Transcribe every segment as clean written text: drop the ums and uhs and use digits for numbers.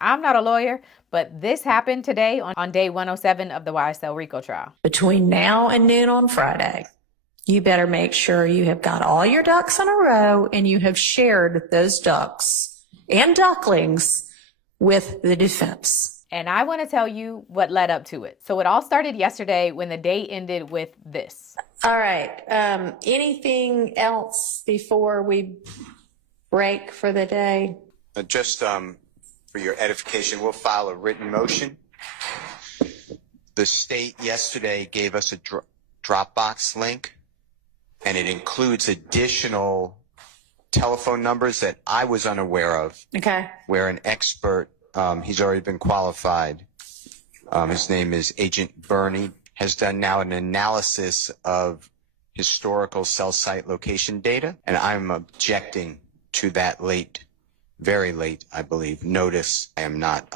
I'm not a lawyer, but this happened today on day 107 of the YSL RICO trial. Between now and noon on Friday, you better make sure you have got all your ducks in a row and you have shared those ducks and ducklings with the defense. And I want to tell you what led up to it. So it all started yesterday when the day ended with this. All right. Anything else before we break for the day? Just for your edification, we'll file a written motion. The state yesterday gave us a Dropbox link, and it includes additional telephone numbers that I was unaware of. Okay. Where an expert, he's already been qualified. His name is Agent Bernie, has done now an analysis of historical cell site location data, and I'm objecting to that very late, I believe, notice I am not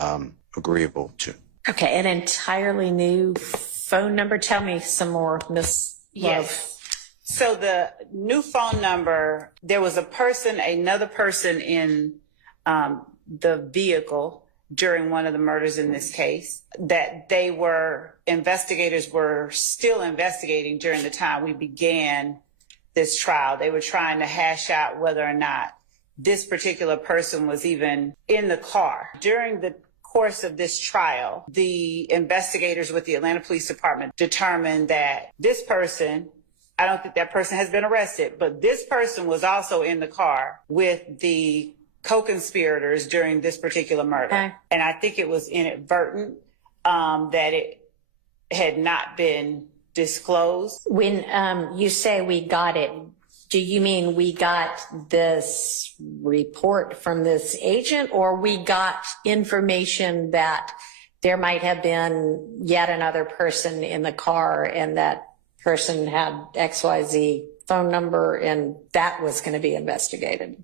agreeable to. Okay, an entirely new phone number. Tell me some more, Miss Love. Yes. So the new phone number, there was another person in the vehicle during one of the murders in this case that investigators were still investigating during the time we began this trial. They were trying to hash out whether or not this particular person was even in the car. During the course of this trial, the investigators with the Atlanta Police Department determined that this person, I don't think that person has been arrested, but this person was also in the car with the co-conspirators during this particular murder. Okay. And I think it was inadvertent that it had not been disclosed. When you say we got it, do you mean we got this report from this agent, or we got information that there might have been yet another person in the car and that person had XYZ phone number and that was going to be investigated?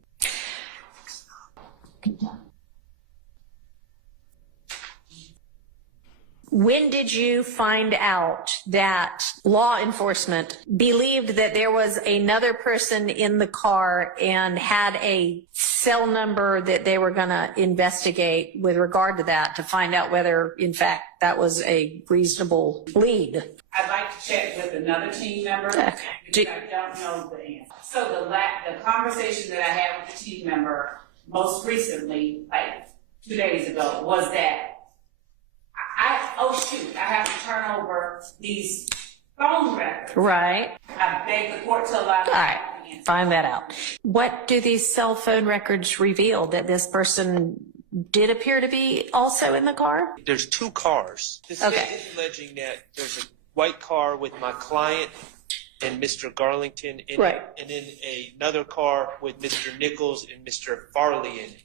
When did you find out that law enforcement believed that there was another person in the car and had a cell number that they were going to investigate with regard to that to find out whether, in fact, that was a reasonable lead? I'd like to check with another team member because I don't know the answer. So the conversation that I had with the team member most recently, like 2 days ago, was that I have to turn over these phone records. Right. I beg the court to allow me. All right. Find that out. What do these cell phone records reveal? That this person did appear to be also in the car? There's two cars. The state is alleging that there's a white car with my client and Mr. Garlington in it, and then another car with Mr. Nichols and Mr. Farley in it.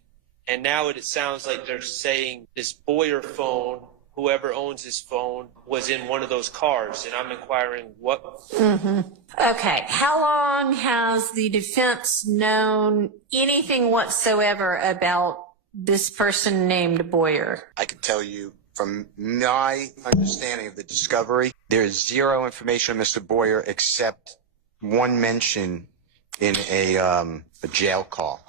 And now it sounds like they're saying this Boyer phone, whoever owns this phone, was in one of those cars. And I'm inquiring what. Okay. How long has the defense known anything whatsoever about this person named Boyer? I can tell you from my understanding of the discovery, there is zero information on Mr. Boyer except one mention in a jail call.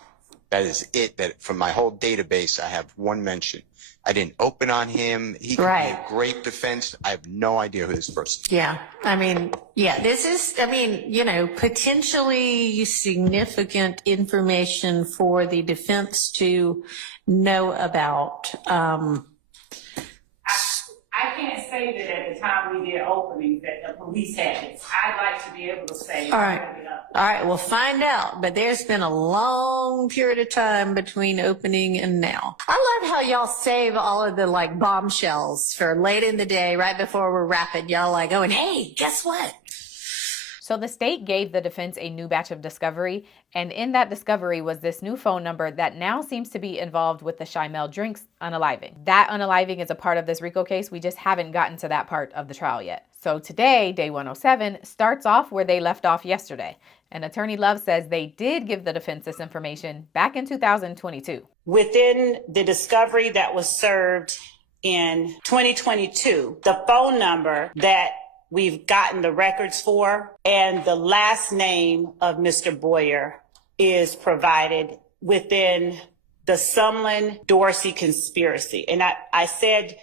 That is it. That from my whole database, I have one mention. I didn't open on him. He could be a great defense. I have no idea who this person is. Yeah. This is, potentially significant information for the defense to know about. I can't say that at the time we did openings that the police had it. I'd like to be able to say. All right, we'll find out. But there's been a long period of time between opening and now. I love how y'all save all of the bombshells for late in the day, right before we're wrapping. Y'all going, hey, guess what? So the state gave the defense a new batch of discovery, and in that discovery was this new phone number that now seems to be involved with the Shymel Drinks unaliving. That unaliving is a part of this RICO case. We just haven't gotten to that part of the trial yet. So today, day 107, starts off where they left off yesterday. And Attorney Love says they did give the defense this information back in 2022. Within the discovery that was served in 2022, the phone number that we've gotten the records for and the last name of Mr. Boyer is provided within the Sumlin-Dorsey conspiracy. And I said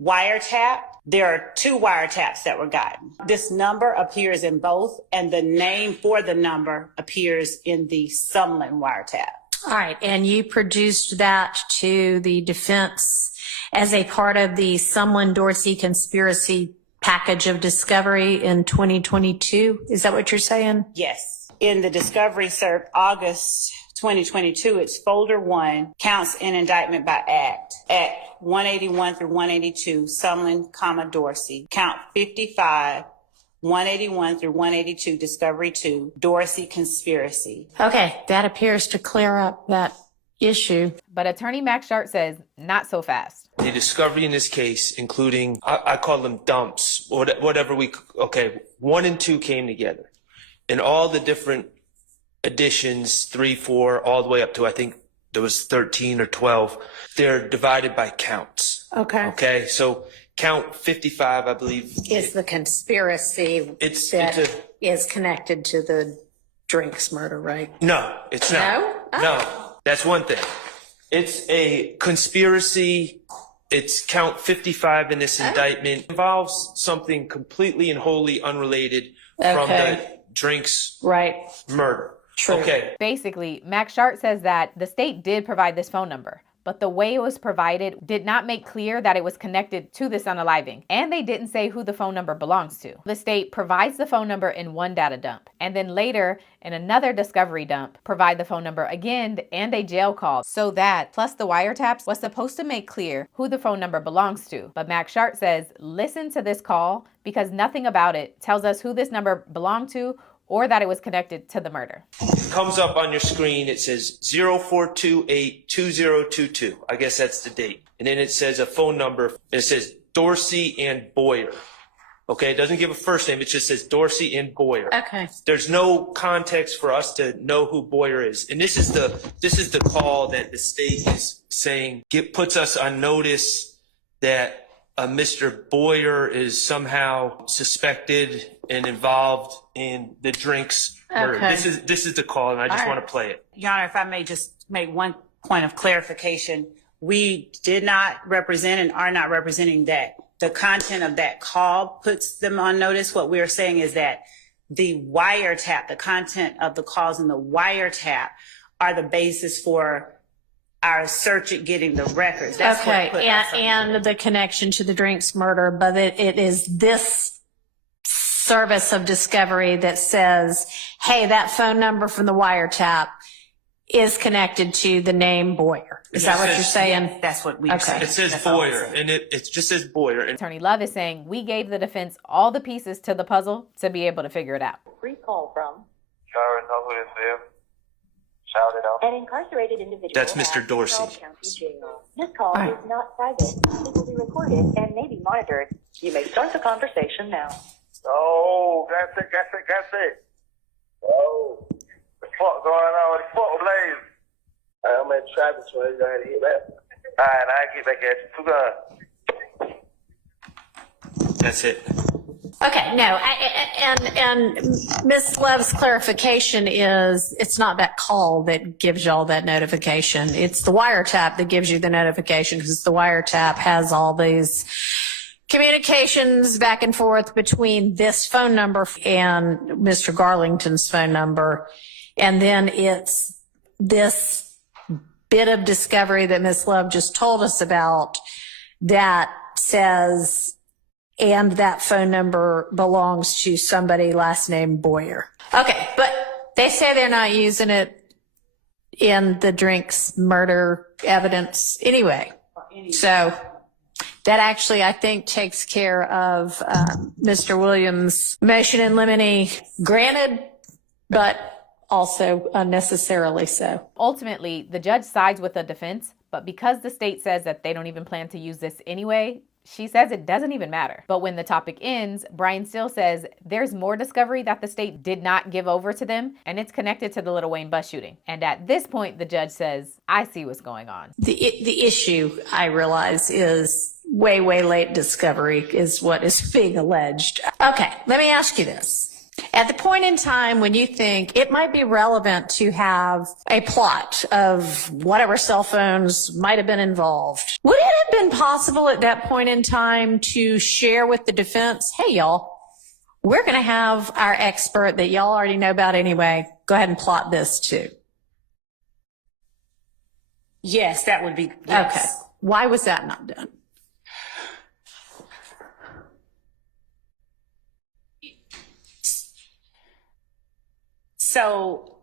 wiretap. There are 2 wiretaps that were gotten. This number appears in both, and the name for the number appears in the Sumlin wiretap. All right. And you produced that to the defense as a part of the Sumlin-Dorsey conspiracy package of discovery in 2022. Is that what you're saying? Yes. In the discovery served August 2022, it's folder 1, counts in indictment by act, at 181 through 182, Sumlin, Dorsey, count 55, 181 through 182, discovery 2, Dorsey conspiracy. Okay, that appears to clear up that issue. But attorney Max Sharp says not so fast. The discovery in this case, including, I call them dumps, or whatever 1 and 2 came together. And all the different additions, 3, 4, all the way up to, I think there was 13 or 12, they're divided by counts. Okay. Okay, so count 55, I believe. Is the conspiracy is connected to the Drinks murder, right? No, it's not. No? Oh. No, that's one thing. It's a conspiracy. It's count 55 in this indictment. It involves something completely and wholly unrelated from the Drinks murder. True. Okay. Basically, Max Sharp says that the state did provide this phone number, but the way it was provided did not make clear that it was connected to this unaliving, and they didn't say who the phone number belongs to. The state provides the phone number in one data dump, and then later in another discovery dump, provide the phone number again and a jail call. So that, plus the wiretaps, was supposed to make clear who the phone number belongs to. But Max Sharp says, listen to this call because nothing about it tells us who this number belonged to or that it was connected to the murder. Comes up on your screen, it says 04282022. I guess that's the date. And then it says a phone number. It says Dorsey and Boyer. Okay, it doesn't give a first name. It just says Dorsey and Boyer. Okay. There's no context for us to know who Boyer is. And this is the call that the state is saying puts us on notice that Mr. Boyer is somehow suspected and involved in the Drinks murder. Okay. This is the call, and I just want to play it. Your Honor, if I may just make one point of clarification. We did not represent and are not representing that the content of that call puts them on notice. What we're saying is that the wiretap, the content of the calls in the wiretap are the basis for our search at getting the records. That's okay. What put us on And the connection to the Drinks murder, but it is this service of discovery that says, hey, that phone number from the wiretap is connected to the name Boyer. Is that what you're saying? Yes, that's what we're saying. It says That's all I'm Boyer, saying. and it just says Boyer. And Attorney Love is saying we gave the defense all the pieces to the puzzle to be able to figure it out. Free call from You already know who this is. Shout it out. an incarcerated individual. That's Mr. at Dorsey. Cobb County Jail. This call is not private. It will be recorded and may be monitored. You may start the conversation now. Oh, that's it. Oh, what the fuck going on? What the fuck, Blaze? I'm in traffic, so you gotta get back. Alright, I get back at you. 2 guns. that's it. Okay, no, and Ms. Love's clarification is it's not that call that gives you all that notification. It's the wiretap that gives you the notification because the wiretap has all these communications back and forth between this phone number and Mr. Garlington's phone number. And then it's this bit of discovery that Ms. Love just told us about that says, and that phone number belongs to somebody last name Boyer. Okay, but they say they're not using it in the Drinks murder evidence anyway. So that actually, I think, takes care of Mr. Williams' motion in limine, granted, but also unnecessarily so. Ultimately, the judge sides with the defense, but because the state says that they don't even plan to use this anyway, she says it doesn't even matter. But when the topic ends, Brian still says there's more discovery that the state did not give over to them, and it's connected to the Little Wayne bus shooting. And at this point, the judge says, I see what's going on. The issue, I realize, is way late discovery is what is being alleged. Okay, let me ask you this. At the point in time when you think it might be relevant to have a plot of whatever cell phones might have been involved, would it have been possible at that point in time to share with the defense, hey, y'all, we're going to have our expert that y'all already know about anyway. Go ahead and plot this too. Yes, that would be. Yes. Okay. Why was that not done? So,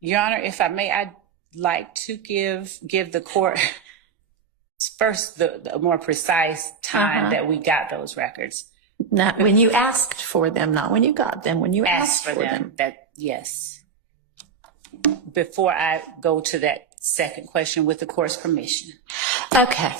Your Honor, if I may, I'd like to give the court first the more precise time that we got those records. Not when you asked for them, not when you got them, when you asked for them. That, yes. Before I go to that second question with the court's permission. Okay.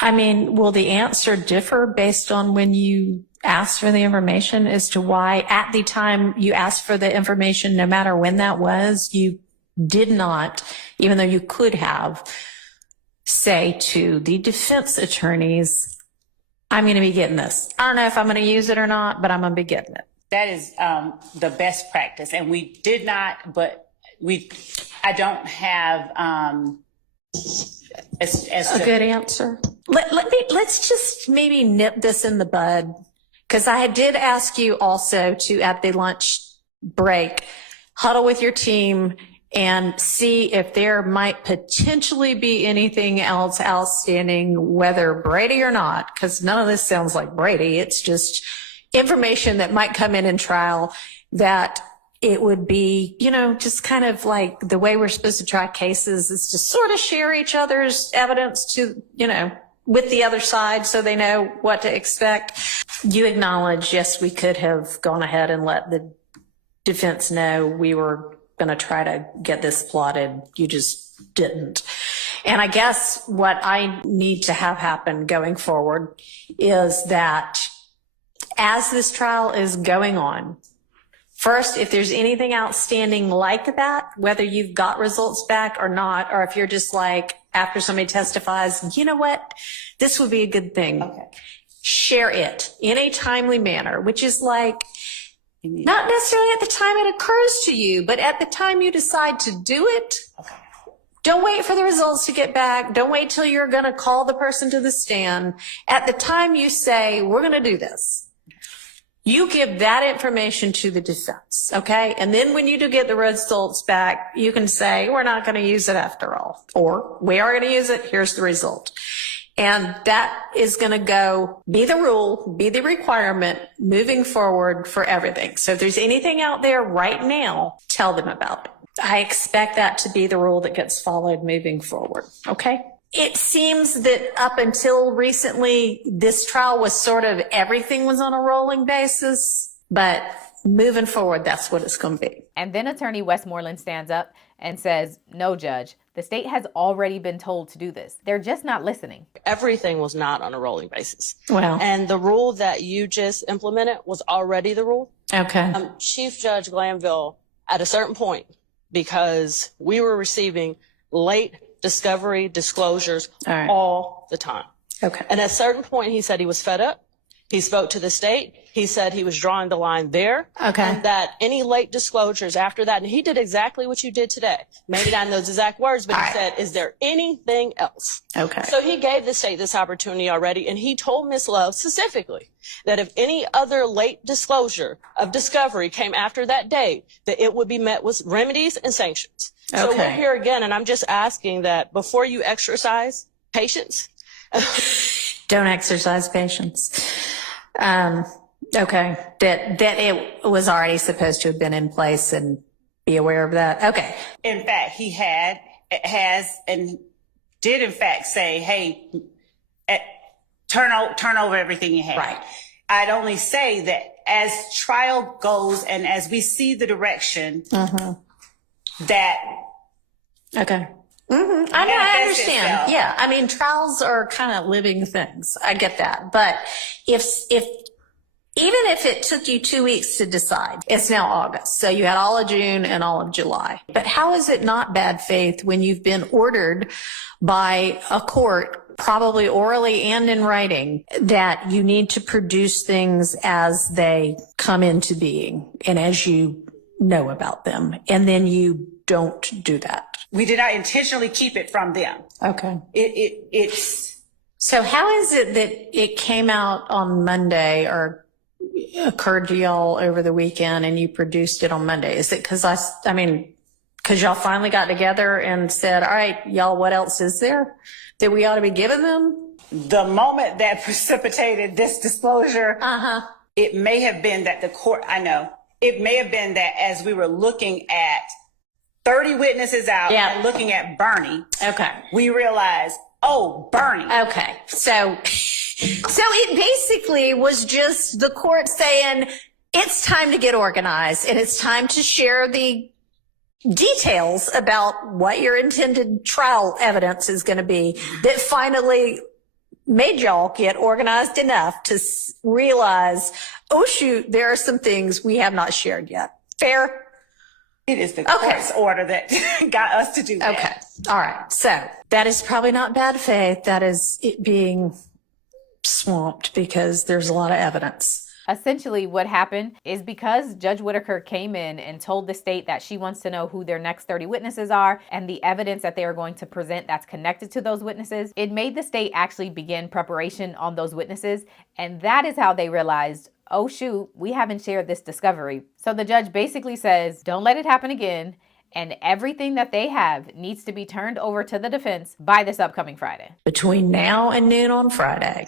I mean, will the answer differ based on when you asked for the information as to why at the time you asked for the information, no matter when that was, you did not, even though you could have, say to the defense attorneys, I'm going to be getting this. I don't know if I'm going to use it or not, but I'm going to be getting it. That is the best practice. And we did not, but I don't have a good answer. Let's just maybe nip this in the bud, because I did ask you also to, at the lunch break, huddle with your team and see if there might potentially be anything else outstanding, whether Brady or not, because none of this sounds like Brady. It's just information that might come in trial that it would be, just kind of like the way we're supposed to try cases is to sort of share each other's evidence to, with the other side so they know what to expect. You acknowledge, yes, we could have gone ahead and let the defense know we were going to try to get this plotted. You just didn't. And I guess what I need to have happen going forward is that as this trial is going on, first, if there's anything outstanding like that, whether you've got results back or not, or if you're just like, after somebody testifies, you know what, this would be a good thing. Okay. Share it in a timely manner, which is like, not necessarily at the time it occurs to you, but at the time you decide to do it. Okay. Don't wait for the results to get back. Don't wait till you're going to call the person to the stand. At the time you say, we're going to do this, you give that information to the defense, okay? And then when you do get the results back, you can say, we're not going to use it after all, or we are going to use it, here's the result. And that is going to be the rule, be the requirement moving forward for everything. So if there's anything out there right now, tell them about it. I expect that to be the rule that gets followed moving forward, okay? It seems that up until recently, this trial was sort of everything was on a rolling basis, but moving forward, that's what it's going to be. And then Attorney Westmoreland stands up and says, no, Judge, the state has already been told to do this. They're just not listening. Everything was not on a rolling basis. Well, and the rule that you just implemented was already the rule. Okay. Chief Judge Glanville, at a certain point, because we were receiving late discovery disclosures all the time. Okay. And at a certain point, he said he was fed up. He spoke to the state. He said he was drawing the line there. Okay. And that any late disclosures after that, and he did exactly what you did today. Maybe not in those exact words, but he said, is there anything else? Okay. So he gave the state this opportunity already, and he told Ms. Love specifically that if any other late disclosure of discovery came after that date, that it would be met with remedies and sanctions. So we're here again, and I'm just asking that before you exercise patience. Don't exercise patience. Okay. That it was already supposed to have been in place and be aware of that. Okay. In fact, he has and did in fact say, hey, turn over everything you have. Right. I'd only say that as trial goes and as we see the direction that. Okay. Mm-hmm. I understand. Itself. Yeah. I mean, trials are kind of living things. I get that. But even if it took you 2 weeks to decide, it's now August. So you had all of June and all of July. But how is it not bad faith when you've been ordered by a court probably orally and in writing, that you need to produce things as they come into being and as you know about them. And then you don't do that. We did not intentionally keep it from them. Okay. It's So how is it that it came out on Monday or occurred to y'all over the weekend and you produced it on Monday? Is it because because y'all finally got together and said, all right, y'all, what else is there that we ought to be giving them? the moment that precipitated this disclosure. It may have been that the court, it may have been that as we were looking at 30 witnesses out and looking at Bernie. Okay. We realized, oh, Bernie. Okay. So it basically was just the court saying it's time to get organized and it's time to share the details about what your intended trial evidence is going to be that finally made y'all get organized enough to realize, oh shoot, there are some things we have not shared yet. Fair? It is the court's order that got us to do that. Okay. All right. So that is probably not bad faith. That is it being swamped because there's a lot of evidence. Essentially, what happened is because Judge Whitaker came in and told the state that she wants to know who their next 30 witnesses are and the evidence that they are going to present that's connected to those witnesses, it made the state actually begin preparation on those witnesses. And that is how they realized, oh shoot, we haven't shared this discovery. So the judge basically says, don't let it happen again. And everything that they have needs to be turned over to the defense by this upcoming Friday. Between now and noon on Friday,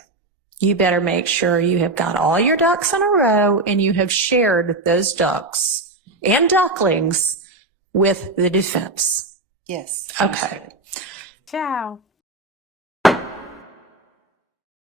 you better make sure you have got all your ducks in a row and you have shared those ducks and ducklings with the defense. Yes. Okay. Ciao.